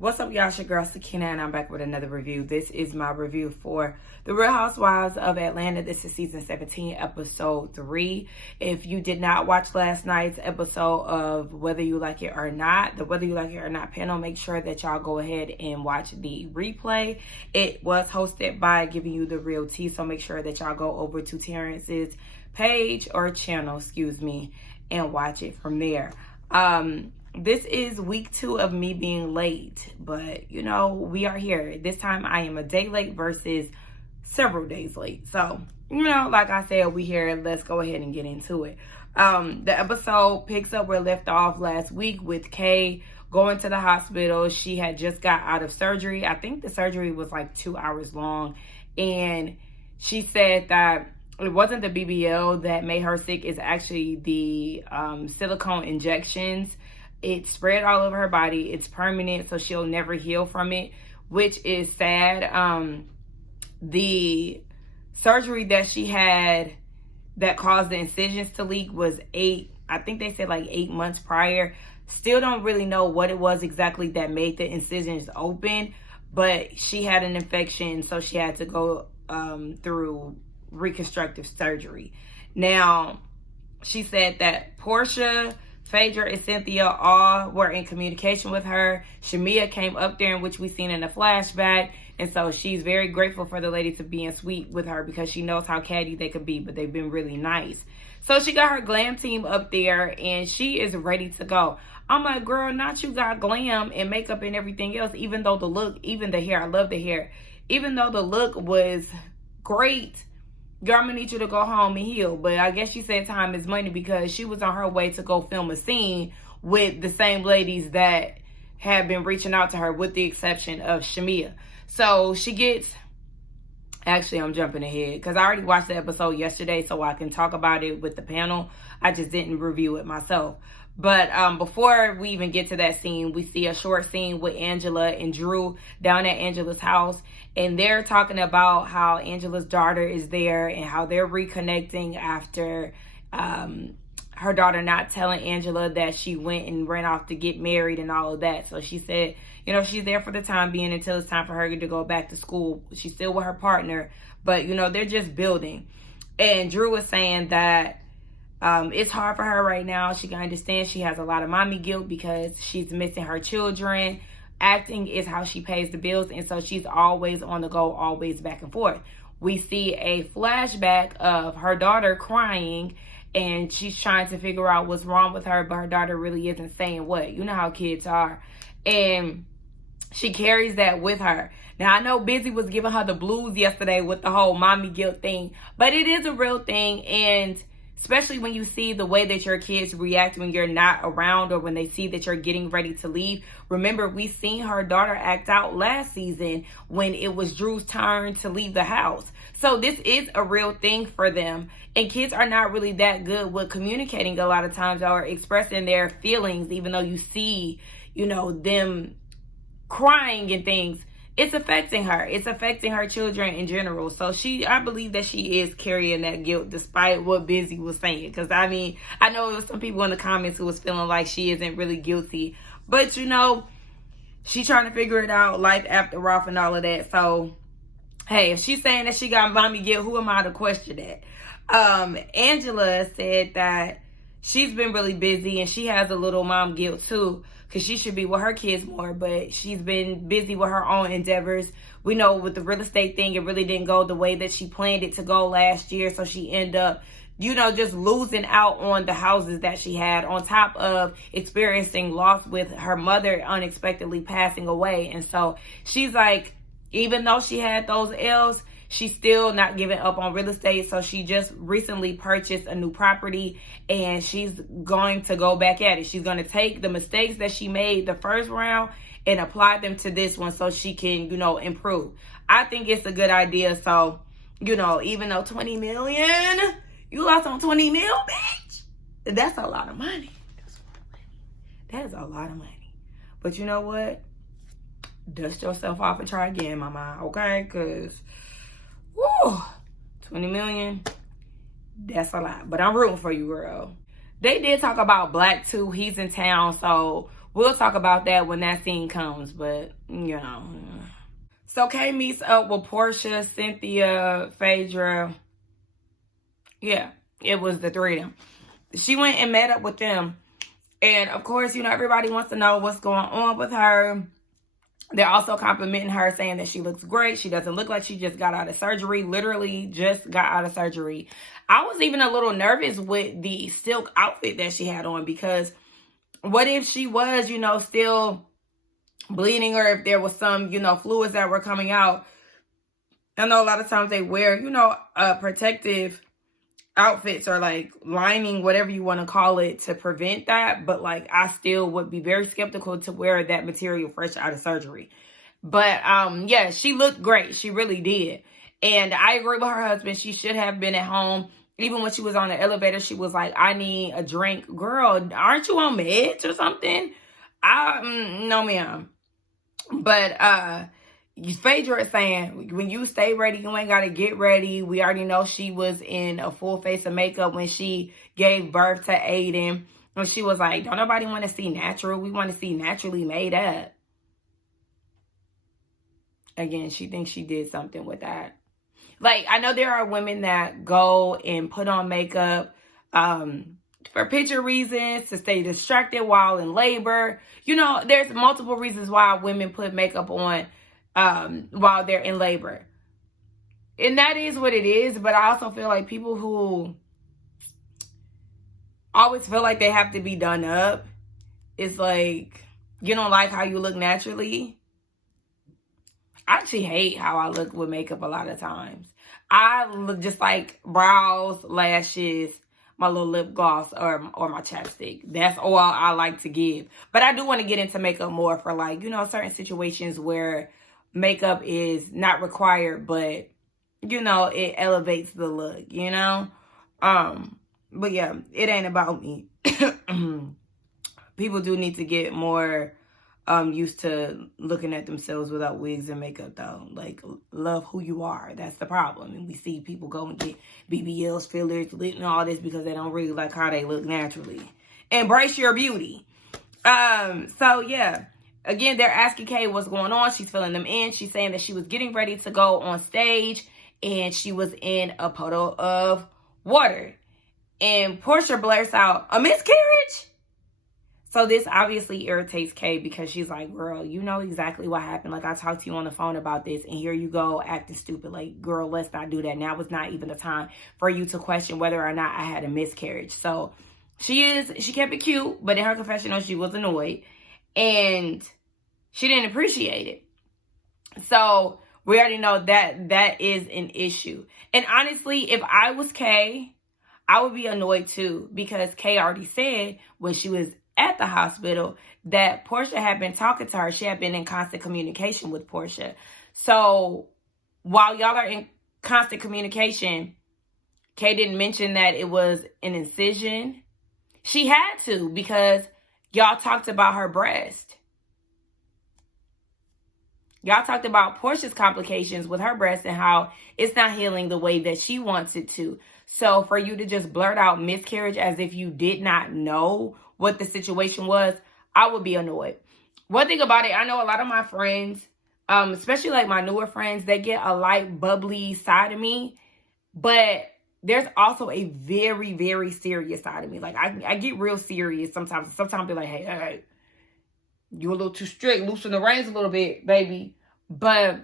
What's up, y'all? It's your girl Sakina, and I'm back with another review. This is my review for The Real Housewives of Atlanta. This is season 17, episode 3. If you did not watch last night's episode of Whether You Like It or Not, the Whether You Like It or Not panel, make sure that y'all go ahead and watch the replay. It was hosted by Giving You the Real Tea, so make sure that y'all go over to Terrence's page or channel, and watch it from there. This is week 2 of me being late, but you know, we are here. This time I am a day late versus several days late. So, you know, like I said, we here. Let's go ahead and get into it. The episode picks up where we left off last week with Kay going to the hospital. She had just got out of surgery. I think the surgery was like 2 hours long. And she said that it wasn't the BBL that made her sick. It's actually the silicone injections. It spread all over her body. It's permanent, so she'll never heal from it, which is sad. The surgery that she had that caused the incisions to leak was 8 months prior. Still don't really know what it was exactly that made the incisions open, but she had an infection, so she had to go through reconstructive surgery. Now, she said that Portia, Phaedra, and Cynthia all were in communication with her. Shamia came up there, in which we seen in a flashback. And so she's very grateful for the lady to be in sweet with her because she knows how catty they could be, but they've been really nice. So she got her glam team up there and she is ready to go. I'm like, girl, not you got glam and makeup and everything else, even though the look, even the hair, I love the hair. Even though the look was great, girl, I'm gonna need you to go home and heal. But I guess she said time is money because she was on her way to go film a scene with the same ladies that had been reaching out to her, with the exception of Shamia. So she gets, actually I'm jumping ahead because I already watched the episode yesterday so I can talk about it with the panel. I just didn't review it myself. But before we even get to that scene, we see a short scene with Angela and Drew down at Angela's house. And they're talking about how Angela's daughter is there and how they're reconnecting after her daughter not telling Angela that she went and ran off to get married and all of that. So she said, you know, she's there for the time being until it's time for her to go back to school. She's still with her partner, but, you know, they're just building. And Drew was saying that it's hard for her right now. She can understand she has a lot of mommy guilt because she's missing her children. Acting is how she pays the bills, and so she's always on the go, always back and forth. We see a flashback of her daughter crying, and she's trying to figure out what's wrong with her, but her daughter really isn't saying what. You know how kids are. And she carries that with her. Now, I know Busy was giving her the blues yesterday with the whole mommy guilt thing, but it is a real thing, and especially when you see the way that your kids react when you're not around or when they see that you're getting ready to leave. Remember, we seen her daughter act out last season when it was Drew's turn to leave the house. So this is a real thing for them. And kids are not really that good with communicating a lot of times or expressing their feelings, even though you see, you know, them crying and things. It's affecting her. It's affecting her children in general. So I believe that she is carrying that guilt despite what Busy was saying. Because, I mean, I know there was some people in the comments who was feeling like she isn't really guilty. But, you know, she's trying to figure it out, life after Ralph and all of that. So, hey, if she's saying that she got mommy guilt, who am I to question that? Angela said that she's been really busy and she has a little mom guilt too, because she should be with her kids more, but she's been busy with her own endeavors. We know with the real estate thing, it really didn't go the way that she planned it to go last year. So she ended up, you know, just losing out on the houses that she had, on top of experiencing loss with her mother unexpectedly passing away. And so she's like, even though she had those L's, she's still not giving up on real estate. So she just recently purchased a new property and she's going to go back at it. She's going to take the mistakes that she made the first round and apply them to this one so she can, you know, improve. I think it's a good idea. So, you know, even though 20 million, you lost on 20 mil, bitch. That's a lot of money. That is a lot of money. But you know what? Dust yourself off and try again, mama. Okay? Because, woo, 20 million, that's a lot. But I'm rooting for you, girl. They did talk about Black too. He's in town, so we'll talk about that when that scene comes, but, you know. So Kay meets up with Portia, Cynthia, Phaedra. Yeah, it was the three of them. She went and met up with them. And, of course, you know, everybody wants to know what's going on with her. They're also complimenting her, saying that she looks great. She doesn't look like she just got out of surgery. Literally just got out of surgery. I was even a little nervous with the silk outfit that she had on, because what if she was, you know, still bleeding, or if there was some, you know, fluids that were coming out. I know a lot of times they wear, you know, protective outfits or like lining, whatever you want to call it, to prevent that. But like, I still would be very skeptical to wear that material fresh out of surgery. But yeah, she looked great. She really did. And I agree with her husband. She should have been at home. Even when she was on the elevator, she was like, I need a drink. Girl, aren't you on meds or something? No, ma'am. But Phaedra is saying, when you stay ready, you ain't got to get ready. We already know she was in a full face of makeup when she gave birth to Aiden. And she was like, don't nobody want to see natural. We want to see naturally made up. Again, she thinks she did something with that. Like, I know there are women that go and put on makeup for picture reasons, to stay distracted while in labor. You know, there's multiple reasons why women put makeup on while they're in labor. And that is what it is. But I also feel like people who always feel like they have to be done up, it's like, you don't like how you look naturally. I actually hate how I look with makeup a lot of times. I look just like brows, lashes, my little lip gloss, or my chapstick. That's all I like to give. But I do want to get into makeup more for, like, you know, certain situations where makeup is not required, but, you know, it elevates the look, you know? But yeah, it ain't about me. People do need to get more used to looking at themselves without wigs and makeup, though. Like, love who you are. That's the problem. And we see people go and get BBLs, fillers, lip, and all this because they don't really like how they look naturally. Embrace your beauty. So yeah, again, they're asking Kay what's going on. She's filling them in. She's saying that she was getting ready to go on stage and she was in a puddle of water. And Portia blurts out, a miscarriage? So this obviously irritates Kay, because she's like, girl, you know exactly what happened. Like, I talked to you on the phone about this, and here you go acting stupid. Like, girl, let's not do that. Now is not even the time for you to question whether or not I had a miscarriage. So she kept it cute, but in her confessional, she was annoyed. And she didn't appreciate it. So we already know that that is an issue. And honestly, if I was Kay, I would be annoyed too, because Kay already said when she was at the hospital that Portia had been talking to her. She had been in constant communication with Portia. So while y'all are in constant communication, Kay didn't mention that it was an incision. She had to, because y'all talked about her breast. Y'all talked about Portia's complications with her breast and how it's not healing the way that she wants it to. So for you to just blurt out miscarriage as if you did not know what the situation was, I would be annoyed. One thing about it, I know a lot of my friends, especially like my newer friends, they get a light, bubbly side of me. But there's also a very, very serious side of me. Like, I get real serious sometimes. Sometimes they're like, hey, you a little too strict. Loosen the reins a little bit, baby. But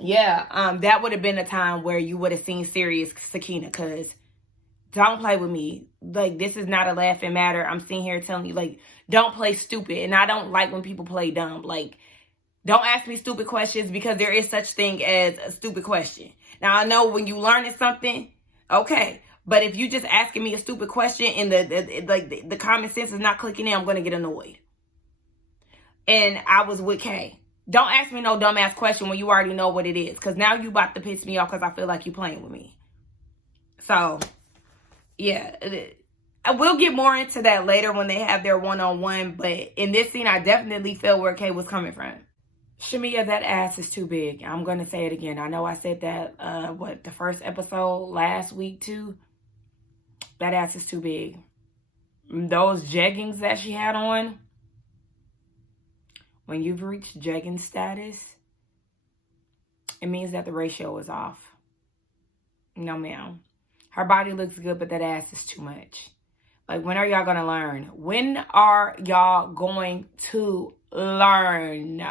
yeah, that would have been a time where you would have seen serious Sakina, because don't play with me. Like, this is not a laughing matter. I'm sitting here telling you, like, don't play stupid. And I don't like when people play dumb. Like, don't ask me stupid questions, because there is such thing as a stupid question. Now, I know when you learning something, okay. But if you just asking me a stupid question and the common sense is not clicking in, I'm going to get annoyed. And I was with Kay. Don't ask me no dumbass question when you already know what it is, because now you about to piss me off because I feel like you playing with me. So, yeah. I will get more into that later when they have their one-on-one. But in this scene, I definitely feel where Kay was coming from. Shamia, that ass is too big. I'm going to say it again. I know I said that, the first episode last week too. That ass is too big. Those jeggings that she had on, when you've reached jegging status, it means that the ratio is off. No, ma'am. Her body looks good, but that ass is too much. Like, when are y'all going to learn? When are y'all going to learn?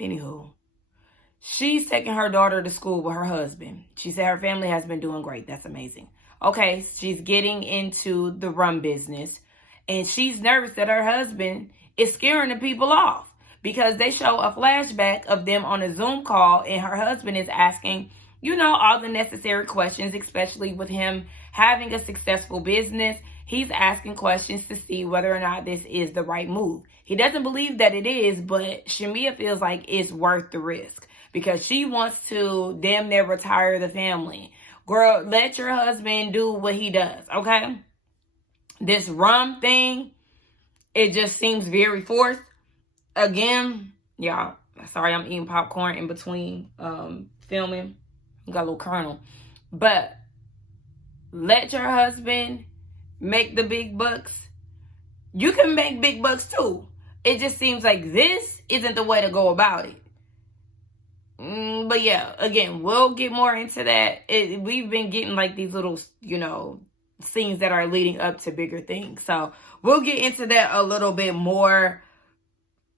Anywho, she's taking her daughter to school with her husband. She said her family has been doing great. That's amazing. Okay, she's getting into the rum business, and she's nervous that her husband is scaring the people off because they show a flashback of them on a Zoom call, and her husband is asking, you know, all the necessary questions, especially with him having a successful business. He's asking questions to see whether or not this is the right move. He doesn't believe that it is, but Shamia feels like it's worth the risk because she wants to damn near retire the family. Girl, let your husband do what he does, okay? This rum thing, it just seems very forced. Again, y'all, sorry I'm eating popcorn in between filming. Got a little kernel. But let your husband make the big bucks. You can make big bucks too. It just seems like this isn't the way to go about it. But yeah, again, we'll get more into that. We've been getting like these little, you know, scenes that are leading up to bigger things. So we'll get into that a little bit more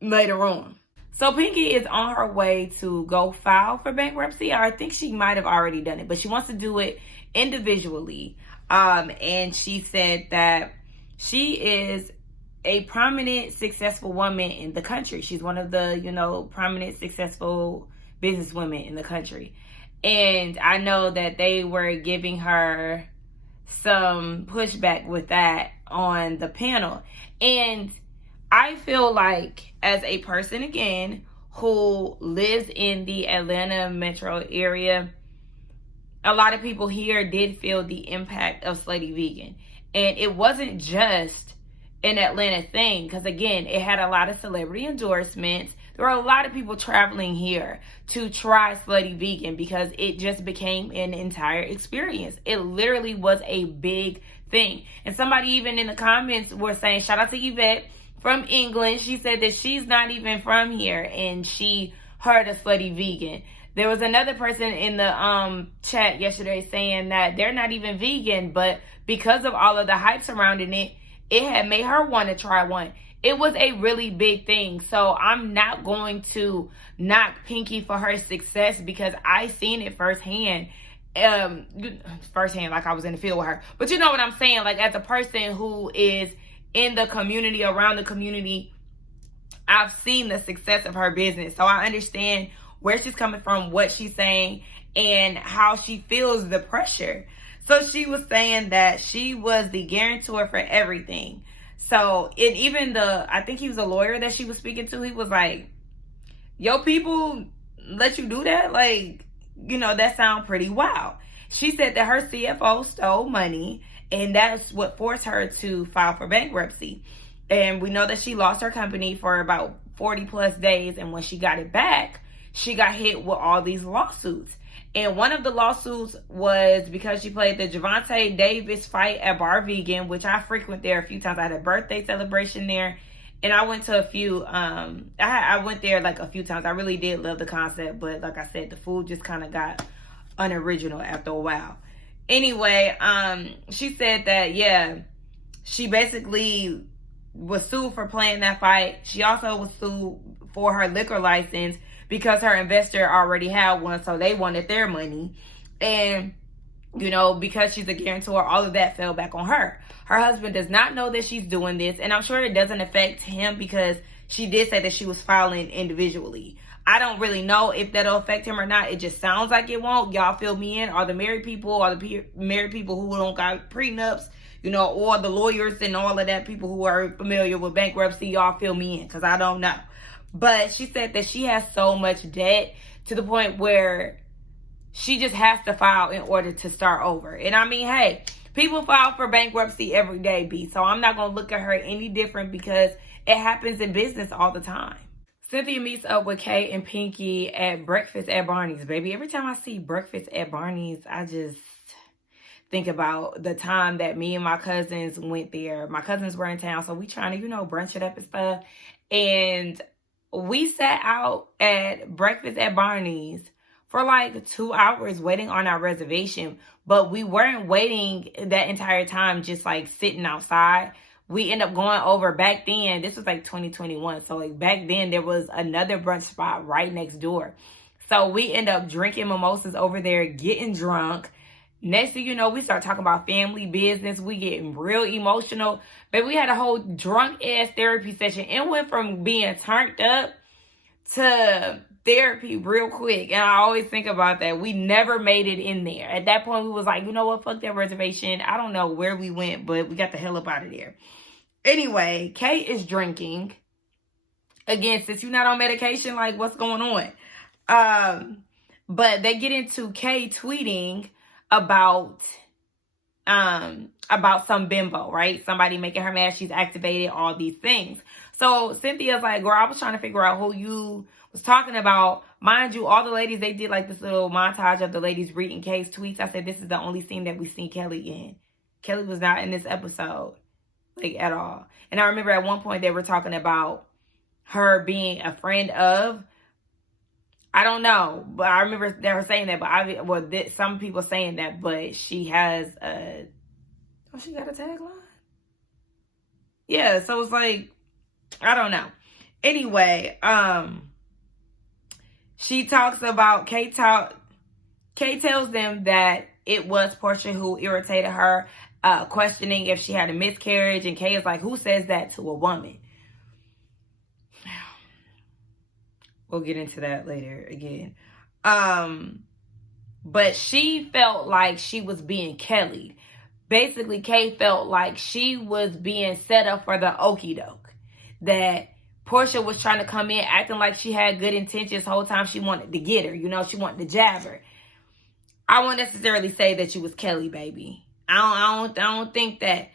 later on. So Pinky is on her way to go file for bankruptcy. I think she might have already done it, but she wants to do it individually. And she said that she is a prominent, successful woman in the country. She's one of the, you know, prominent, successful businesswomen in the country. And I know that they were giving her some pushback with that on the panel. And I feel like, as a person, again, who lives in the Atlanta metro area, a lot of people here did feel the impact of Slutty Vegan. And it wasn't just an Atlanta thing, because, again, it had a lot of celebrity endorsements. There were a lot of people traveling here to try Slutty Vegan because it just became an entire experience. It literally was a big thing. And somebody even in the comments were saying, shout out to Yvette from England. She said that she's not even from here and she heard of Slutty Vegan. There was another person in the chat yesterday saying that they're not even vegan, but because of all of the hype surrounding it, it had made her want to try one. It was a really big thing. So I'm not going to knock Pinky for her success because I seen it firsthand. Firsthand, like I was in the field with her. But you know what I'm saying? Like, as a person who is in the community, around the community, I've seen the success of her business. So I understand where she's coming from, what she's saying, and how she feels the pressure. So she was saying that she was the guarantor for everything. So I think he was a lawyer that she was speaking to. He was like, yo, people let you do that? Like, you know, that sounds pretty wild. She said that her CFO stole money, and that's what forced her to file for bankruptcy. And we know that she lost her company for about 40 plus days. And when she got it back, she got hit with all these lawsuits. And one of the lawsuits was because she played the Javante Davis fight at Bar Vegan, which I frequent there a few times. I had a birthday celebration there, and I went to a few. I went there like a few times. I really did love the concept, but like I said, the food just kind of got unoriginal after a while. Anyway, she said that, yeah, she basically was sued for playing that fight. She also was sued for her liquor license because her investor already had one, so they wanted their money. And, you know, because she's a guarantor, all of that fell back on her. Her husband does not know that she's doing this, and I'm sure it doesn't affect him because she did say that she was filing individually. I don't really know if that'll affect him or not. It just sounds like it won't. Y'all fill me in. Are the married people, married people who don't got prenups, you know, or the lawyers and all of that, people who are familiar with bankruptcy, y'all fill me in because I don't know. But she said that she has so much debt to the point where she just has to file in order to start over. And I mean, hey, people file for bankruptcy every day, B. So I'm not going to look at her any different because it happens in business all the time. Cynthia meets up with Kay and Pinky at breakfast at Barney's, baby. Every time I see breakfast at Barney's, think about the time that me and my cousins went there. My cousins were in town, so we trying to, you know, brunch it up and stuff. And we sat out at breakfast at Barney's for like 2 hours waiting on our reservation. But we weren't waiting that entire time just like sitting outside. We end up going over back then. This was like 2021. So like back then there was another brunch spot right next door. So we end up drinking mimosas over there, getting drunk. Next thing you know, we start talking about family business. We getting real emotional. But we had a whole drunk ass therapy session. It went from being turned up to therapy real quick. And I always think about that. We never made it in there. At that point, we was like, you know what? Fuck that reservation. I don't know where we went, but we got the hell up out of there. Anyway, Kate is drinking. Again, since you're not on medication, like, what's going on? But they get into Kate tweeting about some bimbo, right? Somebody making her mad. She's activated, all these things. So Cynthia's like, girl, I was trying to figure out who you was talking about. Mind you, all the ladies, they did like this little montage of the ladies reading Kay's tweets. I said, this is the only scene that we've seen Kelly in. Kelly was not in this episode, like, at all. And I remember at one point they were talking about her being a friend of, I don't know, but I remember they were saying that, some people saying that, but she has she got a tagline? Yeah, so it's like, I don't know. Anyway, she talks about, Kate tells them that it was Portia who irritated her, questioning if she had a miscarriage, and Kay is like, who says that to a woman? We'll get into that later again. But she felt like she was being Kelly. Basically, Kay felt like she was being set up for the okie doke. That Portia was trying to come in acting like she had good intentions the whole time. She wanted to get her. You know, she wanted to jab her. I won't necessarily say that she was Kelly, baby. I don't think that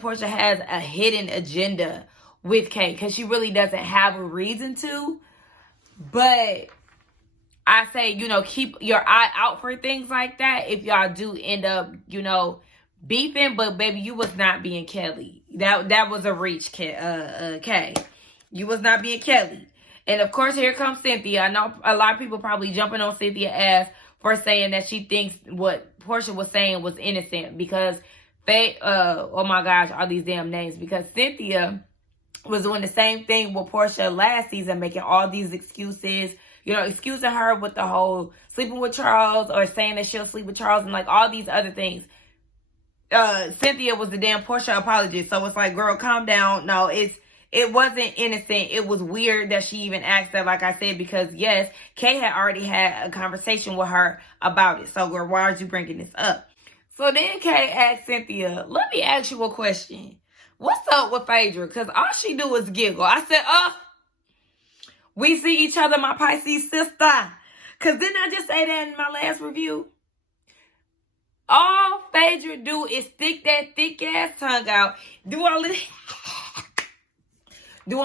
Portia has a hidden agenda with Kay, because she really doesn't have a reason to. But I say, you know, keep your eye out for things like that if y'all do end up, you know, beefing. But baby, you was not being Kelly. That was a reach, Kay. You was not being Kelly. And of course, here comes Cynthia. I know a lot of people probably jumping on Cynthia's ass for saying that she thinks what Portia was saying was innocent, because oh my gosh, all these damn names. Because Cynthia was doing the same thing with Portia last season, making all these excuses, you know, excusing her with the whole sleeping with Charles, or saying that she'll sleep with Charles, and like all these other things. Cynthia was the damn Portia apologist. So it's like, girl, calm down. No, it wasn't innocent. It was weird that she even asked that, like I said, because yes, Kay had already had a conversation with her about it. So girl, why are you bringing this up? So then Kay asked Cynthia, let me ask you a question. What's up with Phaedra? Because all she do is giggle. I said, we see each other, my Pisces sister. Because didn't I just say that in my last review? All Phaedra do is stick that thick ass tongue out. Doing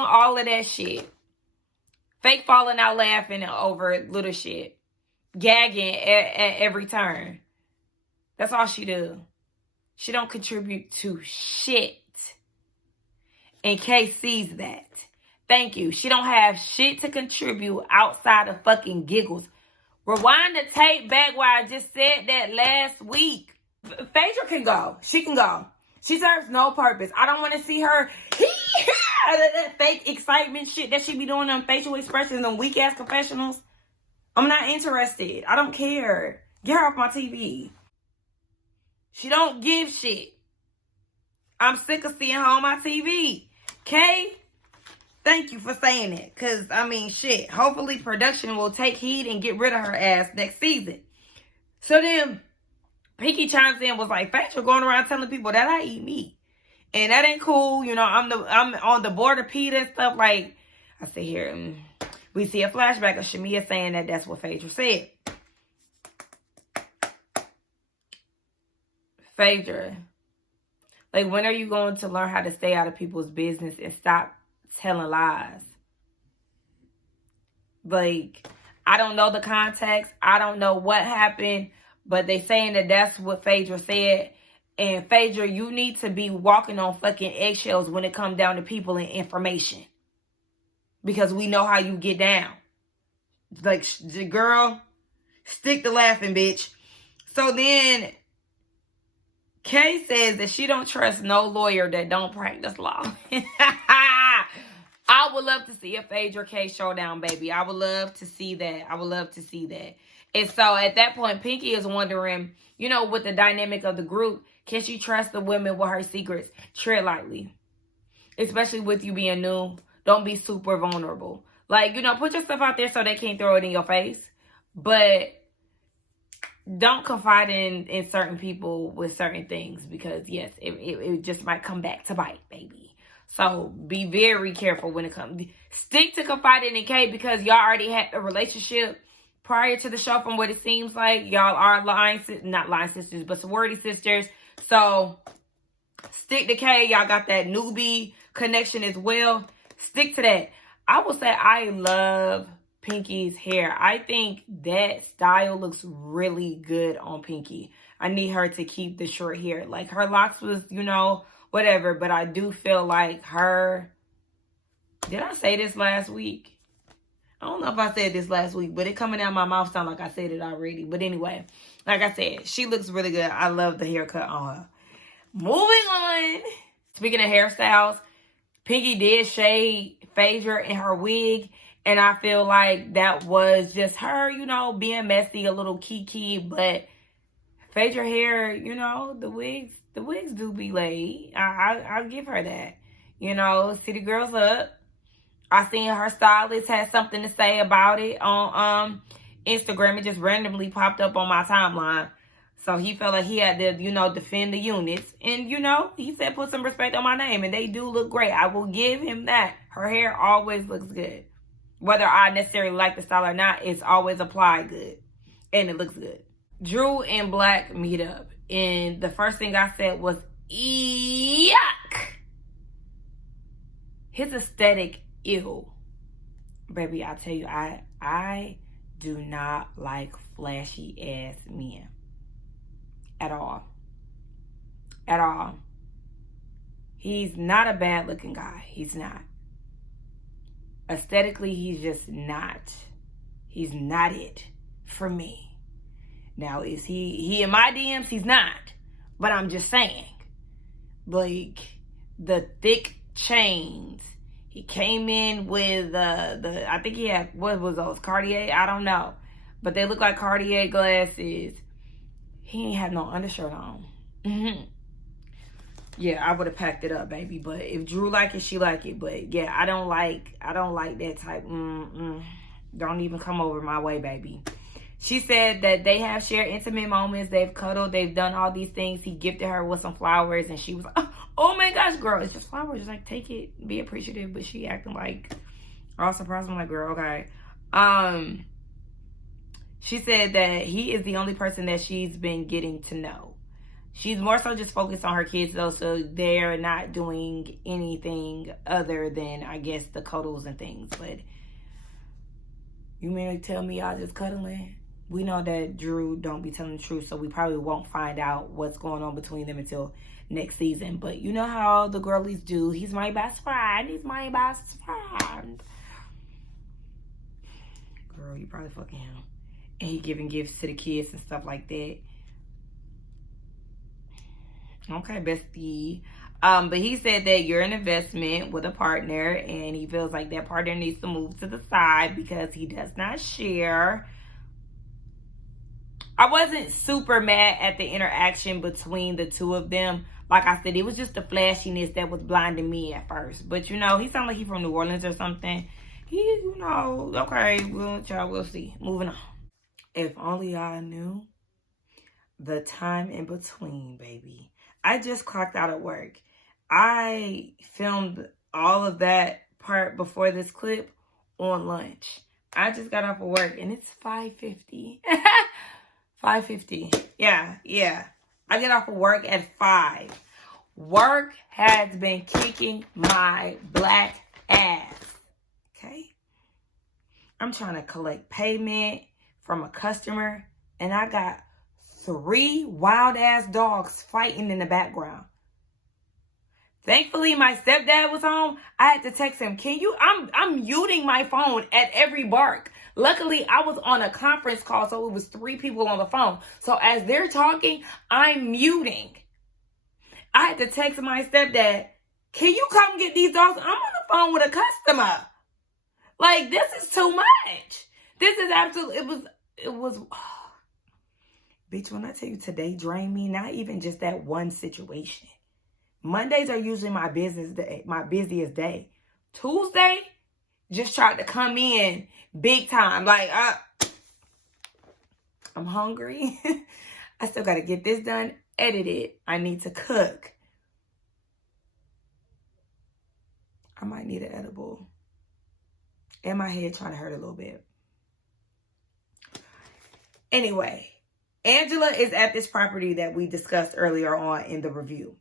all of that shit. Fake falling out laughing over little shit. Gagging at every turn. That's all she do. She don't contribute to shit. And Kay sees that. Thank you. She don't have shit to contribute outside of fucking giggles. Rewind the tape back where I just said that last week. Phaedra can go. She can go. She serves no purpose. I don't want to see her that fake excitement shit that she be doing on facial expressions and weak ass confessionals. I'm not interested. I don't care. Get her off my TV. She don't give shit. I'm sick of seeing her on my TV. Kay, thank you for saying it. Because, I mean, shit. Hopefully production will take heed and get rid of her ass next season. So then, Pinky chimes in, was like, Phaedra going around telling people that I eat meat. And that ain't cool. You know, I'm on the board of PETA and stuff. Like, I sit here and we see a flashback of Shamia saying that that's what Phaedra said. Phaedra, like, when are you going to learn how to stay out of people's business and stop telling lies? Like, I don't know the context. I don't know what happened. But they saying that that's what Phaedra said. And Phaedra, you need to be walking on fucking eggshells when it comes down to people and information. Because we know how you get down. Like, girl, stick to laughing, bitch. So then, Kay says that she don't trust no lawyer that don't practice law. I would love to see a Phaedra Kay showdown, baby. I would love to see that. I would love to see that. And so at that point, Pinky is wondering, you know, with the dynamic of the group, can she trust the women with her secrets? Tread lightly. Especially with you being new. Don't be super vulnerable. Like, you know, put yourself out there so they can't throw it in your face. But don't confide in certain people with certain things. Because, yes, it just might come back to bite, baby. So be very careful when it comes. Stick to confiding in Kay because y'all already had a relationship prior to the show from what it seems like. Y'all are not line sisters, but sorority sisters. So stick to Kay. Y'all got that newbie connection as well. Stick to that. I will say I love Pinky's hair. I think that style looks really good on Pinky. I need her to keep the short hair. Like her locks was, you know, whatever. But I do feel like her... Did I say this last week? I don't know if I said this last week, but it coming out my mouth sound like I said it already. But anyway, like I said, she looks really good. I love the haircut on her. Moving on. Speaking of hairstyles, Pinky did shade Phaedra in her wig. And I feel like that was just her, you know, being messy, a little kiki. But Phaedra hair, you know, the wigs do be laid. I'll give her that. You know, City Girls up. I seen her stylist had something to say about it on Instagram. It just randomly popped up on my timeline. So he felt like he had to, you know, defend the units. And, you know, he said put some respect on my name. And they do look great. I will give him that. Her hair always looks good. Whether I necessarily like the style or not, it's always applied good. And it looks good. Drew and Black meet up. And the first thing I said was, yuck. His aesthetic, ew. Baby, I tell you, I do not like flashy ass men. At all. At all. He's not a bad looking guy. He's not. Aesthetically, he's just not. He's not it for me. Now, is he in my DMs? He's not. But I'm just saying. Like, the thick chains. He came in with I think he had, what was those, Cartier? I don't know. But they look like Cartier glasses. He ain't have no undershirt on. Yeah, I would have packed it up, baby. But if Drew like it, she like it. But yeah, I don't like that type. Don't even come over my way, baby. She said that they have shared intimate moments. They've cuddled. They've done all these things. He gifted her with some flowers. And she was like, oh my gosh, girl. It's just flowers. Just like, take it. Be appreciative. But she acting like, all surprised. I'm like, girl, okay. She said that he is the only person that she's been getting to know. She's more so just focused on her kids, though. So they're not doing anything other than, I guess, the cuddles and things. But you may tell me y'all just cuddling? We know that Drew don't be telling the truth, so we probably won't find out what's going on between them until next season. But you know how the girlies do. He's my best friend. He's my best friend. Girl, you probably fucking him. And he giving gifts to the kids and stuff like that. Okay, bestie. But he said that you're an investment with a partner, and he feels like that partner needs to move to the side because he does not share. I wasn't super mad at the interaction between the two of them. Like I said, it was just the flashiness that was blinding me at first. But, you know, he sounded like he's from New Orleans or something. He, you know, okay, we'll see. Moving on. If only I knew the time in between, baby. I just clocked out at work. I filmed all of that part before this clip on lunch. I just got off of work and it's 5:50. 5:50. Yeah. I get off of work at 5. Work has been kicking my black ass. Okay? I'm trying to collect payment from a customer and I got 3 wild-ass dogs fighting in the background. Thankfully, my stepdad was home. I had to text him, I'm muting my phone at every bark. Luckily, I was on a conference call, so it was 3 people on the phone. So as they're talking, I'm muting. I had to text my stepdad, can you come get these dogs? I'm on the phone with a customer. Like, this is too much. This is absolutely, it was, oh. Bitch, when I tell you today drained me, not even just that one situation. Mondays are usually my busiest day. Tuesday just tried to come in big time. Like, I'm hungry. I still got to get this done, edit it. I need to cook. I might need an edible. And my head trying to hurt a little bit. Anyway, Angela is at this property that we discussed earlier on in the review.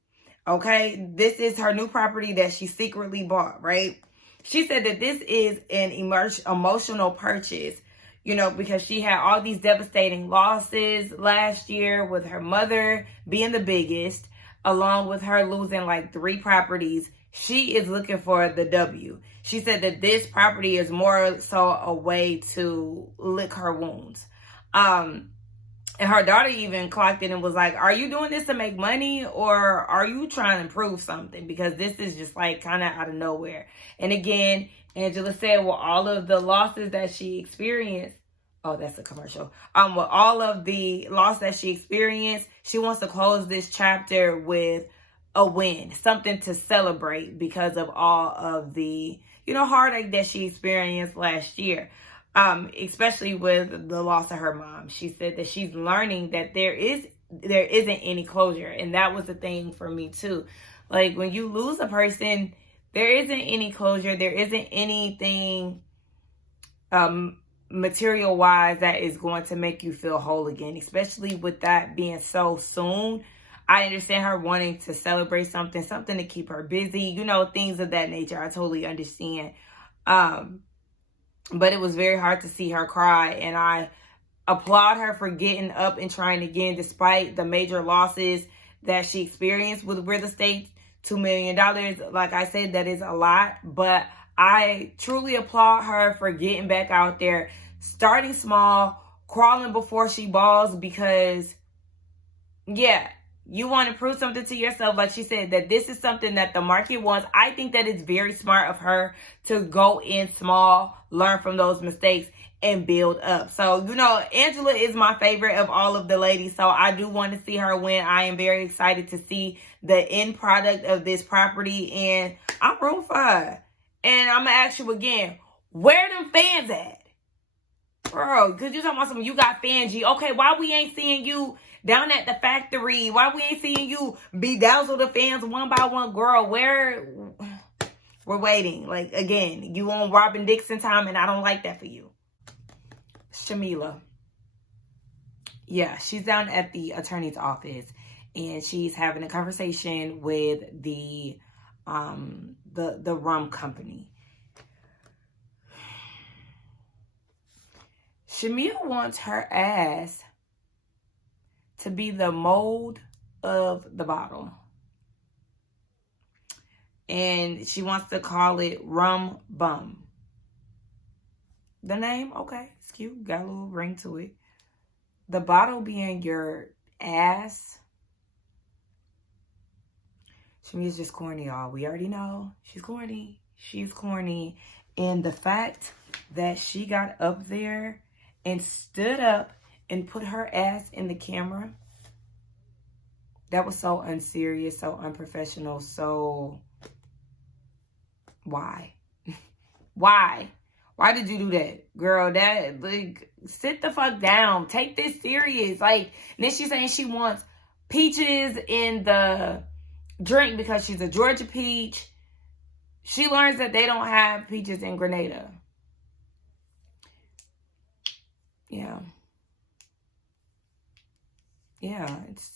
Okay, this is her new property that she secretly bought, right? She said that this is an emotional purchase, you know, because she had all these devastating losses last year, with her mother being the biggest, along with her losing like 3 properties. She is looking for the W. She said that this property is more so a way to lick her wounds. And her daughter even clocked it and was like, are you doing this to make money, or are you trying to prove something? Because this is just like kind of out of nowhere. And again, Angela said, well, all of the losses that she experienced, oh, that's a commercial. With all of the loss that she experienced, she wants to close this chapter with a win, something to celebrate because of all of the, you know, heartache that she experienced last year. Especially with the loss of her mom. She said that she's learning that there isn't any closure. And that was the thing for me too. Like, when you lose a person, there isn't any closure. There isn't anything material wise that is going to make you feel whole again, especially with that being so soon. I understand her wanting to celebrate something to keep her busy, you know, things of that nature. I totally understand. But it was very hard to see her cry, and I applaud her for getting up and trying again, despite the major losses that she experienced with real estate. $2 million, like I said, that is a lot, but I truly applaud her for getting back out there, starting small, crawling before she balls, because, yeah, you want to prove something to yourself. Like she said, that this is something that the market wants. I think that it's very smart of her to go in small, learn from those mistakes, and build up. So, you know, Angela is my favorite of all of the ladies. So I do want to see her win. I am very excited to see the end product of this property. And I'm rooting for her. And I'm going to ask you again, where them fans at? Bro, because you're talking about something, you got fan G. Okay, why we ain't seeing you down at the factory? Why we ain't seeing you bedazzle the fans one by one? Girl, we're waiting. Like, again, you on Robin Dixon time, and I don't like that for you. Shamia. Yeah, she's down at the attorney's office, and she's having a conversation with the rum company. Shamia wants her ass to be the mold of the bottle. And she wants to call it Rum Bum. The name, okay, it's cute. Got a little ring to it. The bottle being your ass. Shamia's just corny, y'all. We already know. She's corny. She's corny. And the fact that she got up there and stood up and put her ass in the camera, that was so unserious, so unprofessional, so... Why? Why? Why did you do that? Girl, that, like, sit the fuck down. Take this serious. Like, and then she's saying she wants peaches in the drink because she's a Georgia peach. She learns that they don't have peaches in Grenada. Yeah. Yeah, it's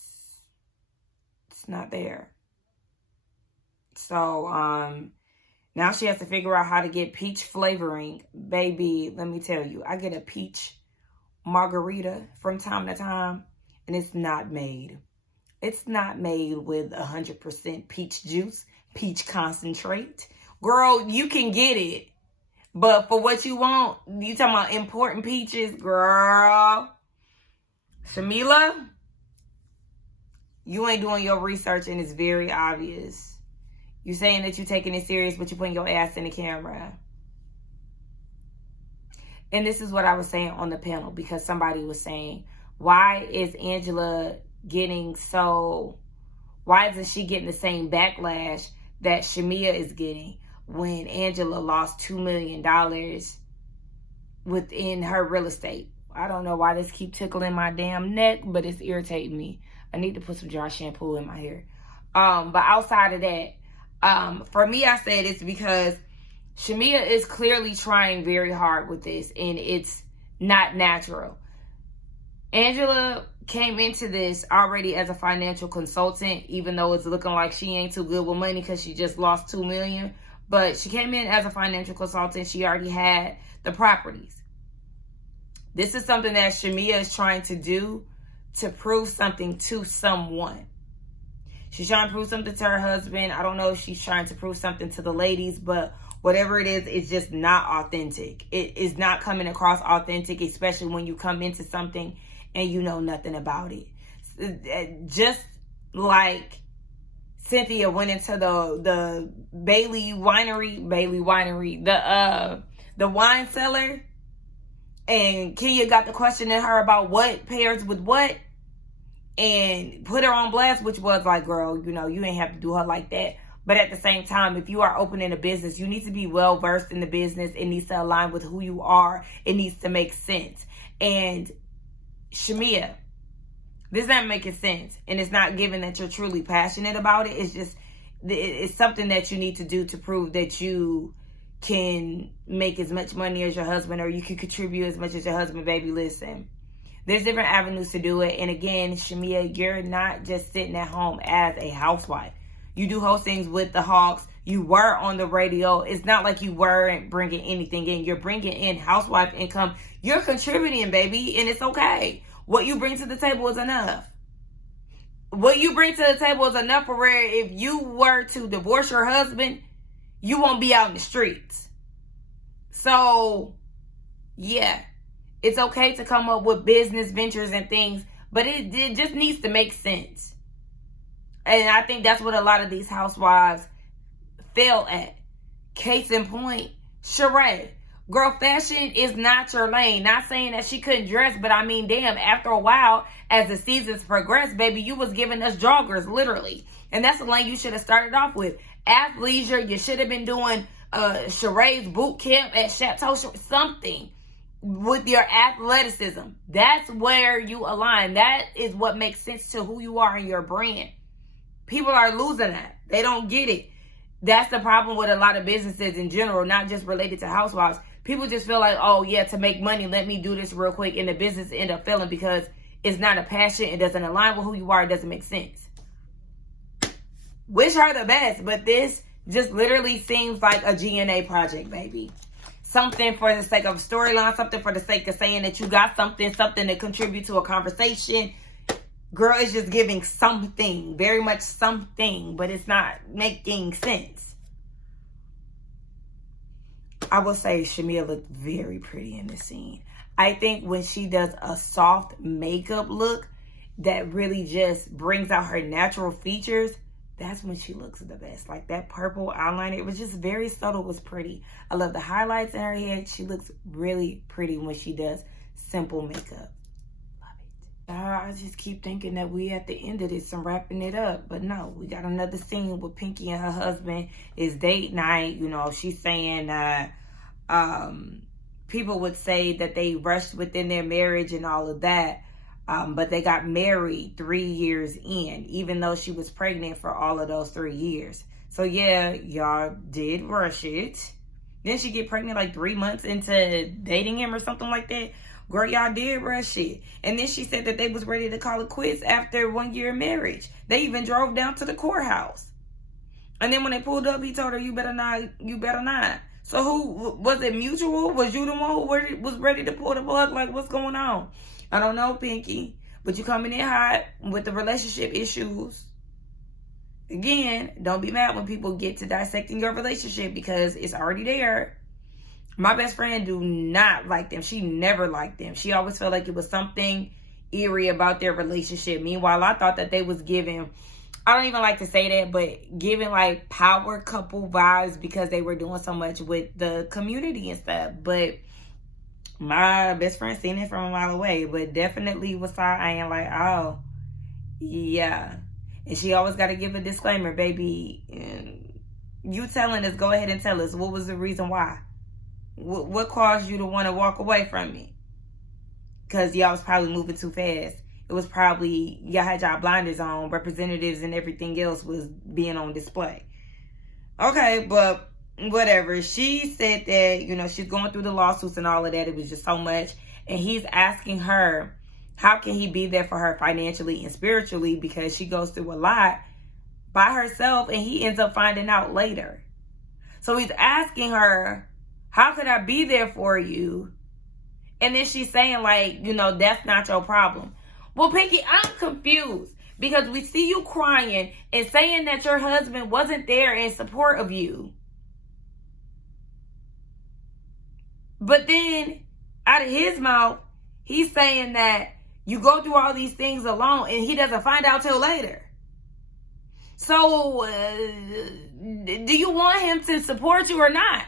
not there. So, now she has to figure out how to get peach flavoring. Baby, let me tell you, I get a peach margarita from time to time. And it's not made. It's not made with 100% peach juice, peach concentrate. Girl, you can get it. But for what you want, you talking about important peaches, girl. Shamia, you ain't doing your research and it's very obvious. You saying that you taking it serious, but you putting your ass in the camera. And this is what I was saying on the panel, because somebody was saying, why is Angela getting so, why isn't she getting the same backlash that Shamia is getting when Angela lost $2 million within her real estate? I don't know why this keep tickling my damn neck, but it's irritating me. I need to put some dry shampoo in my hair. But outside of that, for me, I said it's because Shamia is clearly trying very hard with this, and it's not natural. Angela came into this already as a financial consultant, even though it's looking like she ain't too good with money because she just lost $2 million. But she came in as a financial consultant. She already had the properties. This is something that Shamia is trying to do to prove something to someone. She's trying to prove something to her husband. I don't know if she's trying to prove something to the ladies, but whatever it is, it's just not authentic. It is not coming across authentic, especially when you come into something and you know nothing about it. Just like Cynthia went into the Bailey Winery, the wine cellar, and Kenya got the question in her about what pairs with what, and put her on blast, which was like, girl, you know, you ain't have to do her like that. But at the same time, if you are opening a business, you need to be well versed in the business. It needs to align with who you are. It needs to make sense. And Shamia, this not making sense. And it's not given that you're truly passionate about it. It's just, it's something that you need to do to prove that you can make as much money as your husband, or you can contribute as much as your husband. Baby, listen, there's different avenues to do it. And again, Shamia, you're not just sitting at home as a housewife. You do hostings with the Hawks. You were on the radio. It's not like you weren't bringing anything in. You're bringing in housewife income. You're contributing, baby, and it's okay. What you bring to the table is enough. What you bring to the table is enough for where if you were to divorce your husband, you won't be out in the streets. So, yeah, it's okay to come up with business ventures and things, but it just needs to make sense. And I think that's what a lot of these housewives fail at. Case in point, Sheree. Girl, fashion is not your lane. Not saying that she couldn't dress, but I mean, damn, after a while, as the seasons progressed, baby, you was giving us joggers, literally. And that's the lane you should have started off with. Athleisure, you should have been doing Sheree's boot camp at Chateau, something with your athleticism. That's where you align. That is what makes sense to who you are and your brand. People are losing that. They don't get it. That's the problem with a lot of businesses in general, not just related to housewives. People just feel like, oh, yeah, to make money, let me do this real quick. And the business end up failing because it's not a passion. It doesn't align with who you are. It doesn't make sense. Wish her the best, but this just literally seems like a GNA project, baby. Something for the sake of a storyline, something for the sake of saying that you got something to contribute to a conversation. Girl, it's just giving something, very much something, but it's not making sense. I will say Shamia looked very pretty in this scene. I think when she does a soft makeup look that really just brings out her natural features, that's when she looks the best. Like that purple eyeliner, it was just very subtle, it was pretty. I love the highlights in her head. She looks really pretty when she does simple makeup. I just keep thinking that we at the end of this and wrapping it up. But no, we got another scene with Pinky and her husband. It's date night. You know, she's saying that people would say that they rushed within their marriage and all of that. But they got married 3 years in, even though she was pregnant for all of those 3 years. So yeah, y'all did rush it. Then she get pregnant like 3 months into dating him or something like that. Girl, y'all did rush it. And then she said that they was ready to call it quits after 1 year of marriage. They even drove down to the courthouse. And then when they pulled up, he told her, you better not. So who, was it mutual? Was you the one who was ready to pull the plug? Like, what's going on? I don't know, Pinky. But you coming in hot with the relationship issues. Again, don't be mad when people get to dissecting your relationship because it's already there. My best friend do not like them. She never liked them. She always felt like it was something eerie about their relationship. Meanwhile, I thought that they was giving, I don't even like to say that, but giving like power couple vibes because they were doing so much with the community and stuff. But my best friend seen it from a mile away, but definitely was eyeing like, oh, yeah. And she always got to give a disclaimer, baby. You telling us, go ahead and tell us. What was the reason why? What caused you to want to walk away from me? Because y'all was probably moving too fast. It was probably, y'all had y'all blinders on. Representatives and everything else was being on display. Okay, but whatever. She said that, she's going through the lawsuits and all of that. It was just so much. And he's asking her, how can he be there for her financially and spiritually? Because she goes through a lot by herself and he ends up finding out later. So he's asking her, how could I be there for you? And then she's saying like, that's not your problem. Well, Pinky, I'm confused because we see you crying and saying that your husband wasn't there in support of you. But then out of his mouth, he's saying that you go through all these things alone and he doesn't find out till later. So, do you want him to support you or not?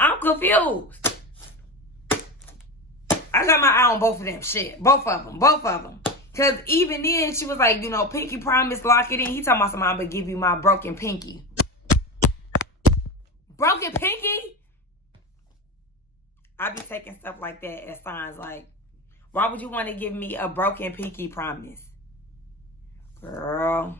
I'm confused. I got my eye on both of them. Shit. Both of them. Because even then, she was like, Pinky promised, lock it in. He talking about something, I'm going to give you my broken pinky. Broken pinky? I be taking stuff like that as signs like, why would you want to give me a broken pinky promise? Girl.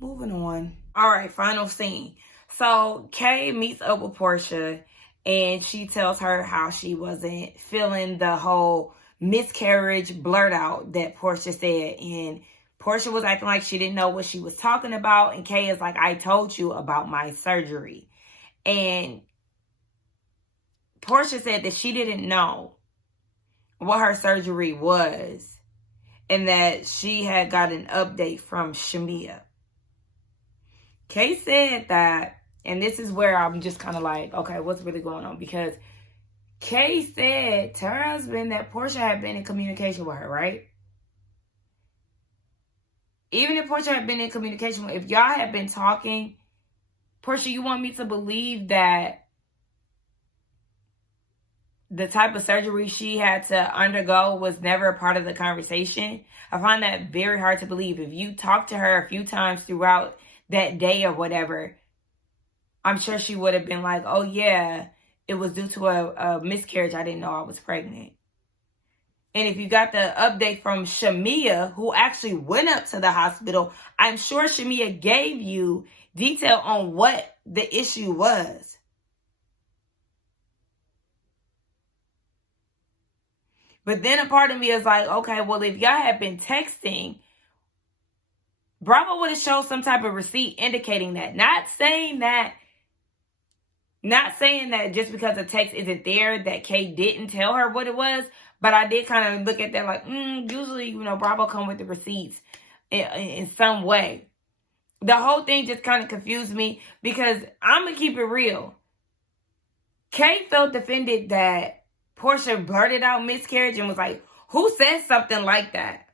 Moving on. All right, final scene. So Kay meets up with Portia and she tells her how she wasn't feeling the whole miscarriage blurt out that Portia said. And Portia was acting like she didn't know what she was talking about. And Kay is like, I told you about my surgery. And Portia said that she didn't know what her surgery was and that she had got an update from Shamia. Kay said that, and this is where I'm just kind of like, okay, what's really going on? Because Kay said to her husband that Portia had been in communication with her, right? Even if Portia had been in communication with, if y'all had been talking, Portia, you want me to believe that the type of surgery she had to undergo was never a part of the conversation? I find that very hard to believe. If you talked to her a few times throughout that day or whatever, I'm sure she would have been like, oh yeah, it was due to a miscarriage. I didn't know I was pregnant. And if you got the update from Shamia, who actually went up to the hospital, I'm sure Shamia gave you detail on what the issue was. But then a part of me is like, okay, well, if y'all had been texting, Bravo would have showed some type of receipt indicating that. Not saying that just because the text isn't there that Kay didn't tell her what it was. But I did kind of look at that like, usually, Bravo come with the receipts in some way. The whole thing just kind of confused me because I'm going to keep it real. Kay felt offended that Portia blurted out miscarriage and was like, who said something like that?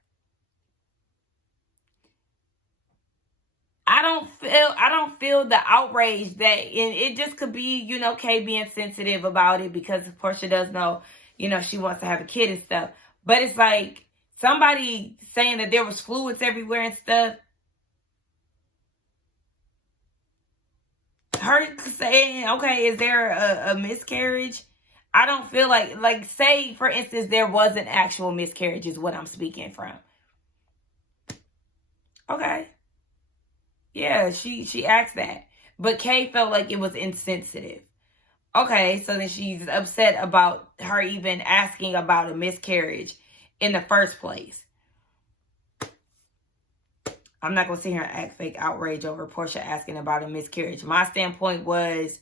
I don't feel the outrage that, and it just could be, Kay being sensitive about it because Portia does know, she wants to have a kid and stuff. But it's like somebody saying that there was fluids everywhere and stuff. Her saying, okay, is there a miscarriage? I don't feel like say, for instance, there was an actual miscarriage is what I'm speaking from. Okay. Yeah, she asked that. But Kay felt like it was insensitive. Okay, so then she's upset about her even asking about a miscarriage in the first place. I'm not going to sit here and act fake outrage over Portia asking about a miscarriage. My standpoint was,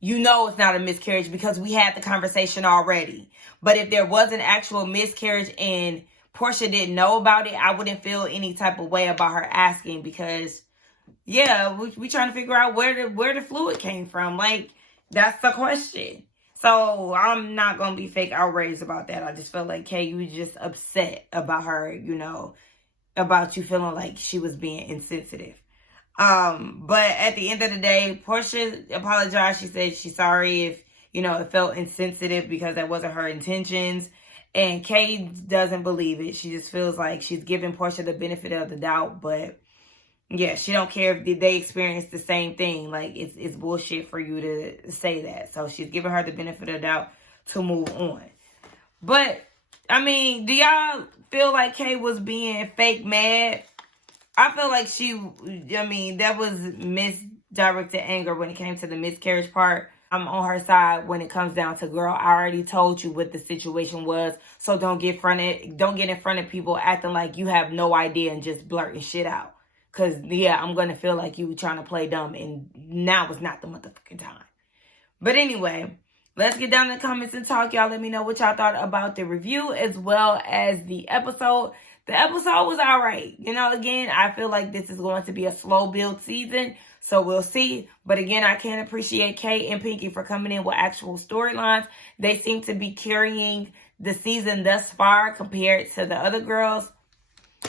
it's not a miscarriage because we had the conversation already. But if there was an actual miscarriage and Portia didn't know about it, I wouldn't feel any type of way about her asking, because yeah, we trying to figure out where the fluid came from. Like, that's the question. So I'm not gonna be fake outraged about that. I just felt like, Kay, you were just upset about her, you know, about you feeling like she was being insensitive. But at the end of the day, Portia apologized. She said she's sorry if, you know, it felt insensitive because that wasn't her intentions. And Kay doesn't believe it. She just feels like she's giving Portia the benefit of the doubt, but yeah, she don't care if they experience the same thing. Like, it's bullshit for you to say that. So she's giving her the benefit of the doubt to move on. But, I mean, do y'all feel like Kay was being fake mad? I feel like that was misdirected anger when it came to the miscarriage part. I'm on her side when it comes down to, girl, I already told you what the situation was. So don't get in front of people acting like you have no idea and just blurting shit out. Because, yeah, I'm going to feel like you were trying to play dumb, and now is not the motherfucking time. But anyway, let's get down in the comments and talk. Y'all let me know what y'all thought about the review as well as the episode. The episode was all right. You know, again, I feel like this is going to be a slow build season, so we'll see. But again, I can appreciate Kay and Pinky for coming in with actual storylines. They seem to be carrying the season thus far compared to the other girls.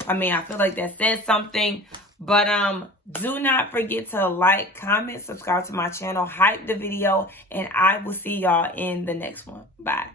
I mean, I feel like that says something. But do not forget to like, comment, subscribe to my channel, hype the video, and I will see y'all in the next one. Bye.